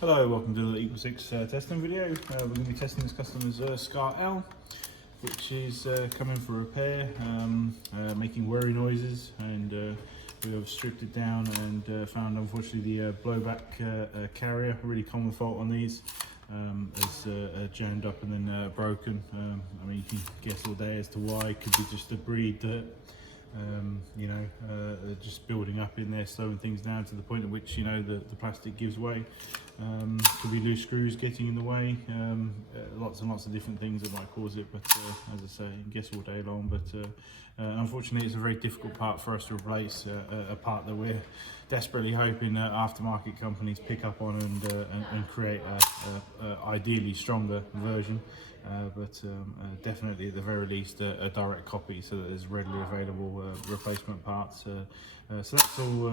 Hello, welcome to the Lipo 6 testing video. We're going to be testing this customer's SCAR L, which is coming for repair, making whirring noises, and we have stripped it down and found unfortunately the blowback carrier, a really common fault on these, is jammed up and then broken. I mean, you can guess all day as to why. It could be just debris, dirt, just building up in there, slowing things down to the point at which the plastic gives way. Could be loose screws getting in the way, lots and lots of different things that might cause it, but as I say, you can guess all day long. But unfortunately it's a very difficult part for us to replace, a part that we're desperately hoping aftermarket companies pick up on and create a ideally stronger version. But definitely at the very least a direct copy, so that there's readily available replacement parts. So that's all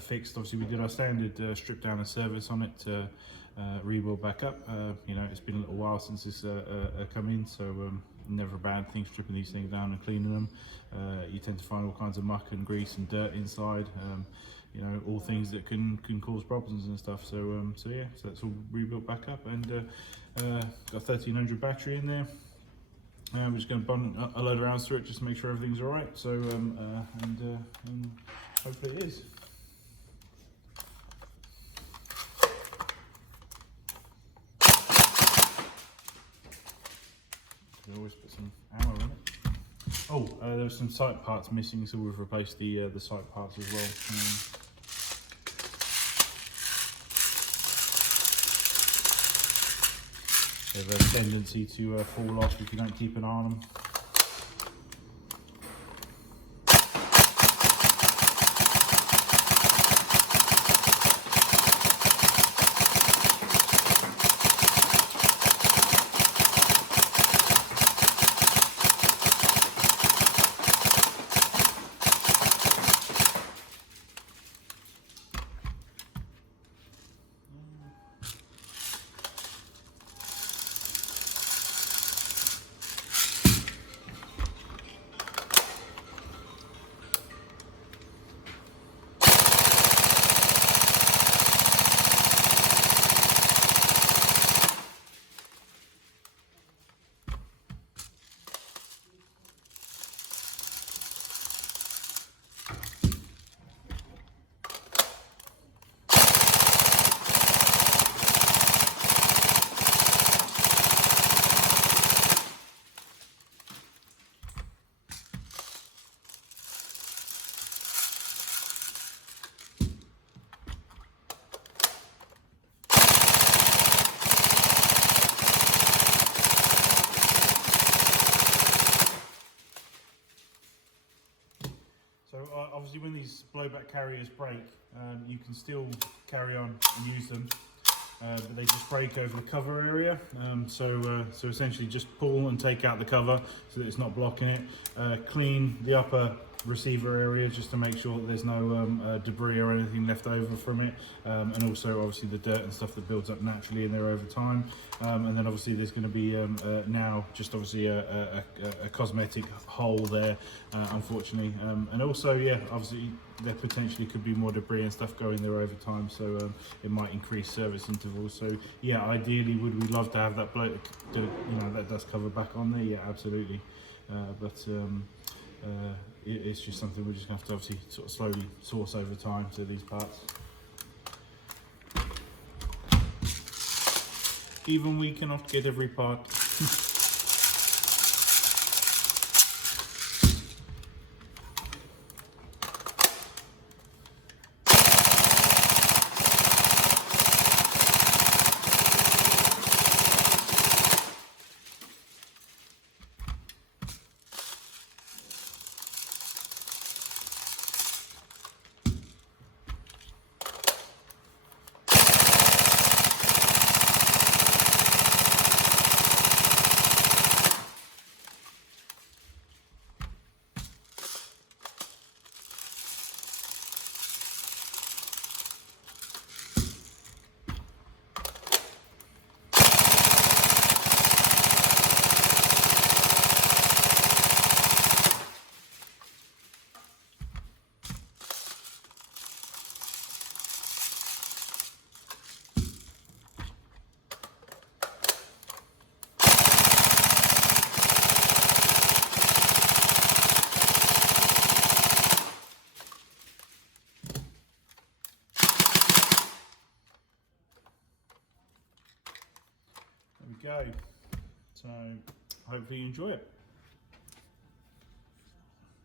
fixed. Obviously we did our standard strip down and service on it, rebuild back up. It's been a little while since this come in, so never a bad thing stripping these things down and cleaning them. You tend to find all kinds of muck and grease and dirt inside, all things that can cause problems and stuff. So yeah, so that's all rebuilt back up, and got a 1300 battery in there. We're just going to bung a load of rounds through it just to make sure everything's all right. So and hopefully it is. You can always put some ammo in it. Oh, there's some sight parts missing, so we've replaced the sight parts as well. They have a tendency to fall off if you don't keep an eye on them. Obviously when these blowback carriers break, you can still carry on and use them, but they just break over the cover area. So essentially just pull and take out the cover so that it's not blocking it. Clean the upper receiver area just to make sure that there's no debris or anything left over from it, and also obviously the dirt and stuff that builds up naturally in there over time. And then obviously there's going to be now just obviously a cosmetic hole there, unfortunately, and also yeah, obviously there potentially could be more debris and stuff going there over time, so it might increase service intervals. So yeah, ideally would we love to have that that dust cover back on there, yeah, absolutely, but it's just something we're just going to have to obviously sort of slowly source over time to these parts. Even we cannot get every part. go. So hopefully you enjoy it.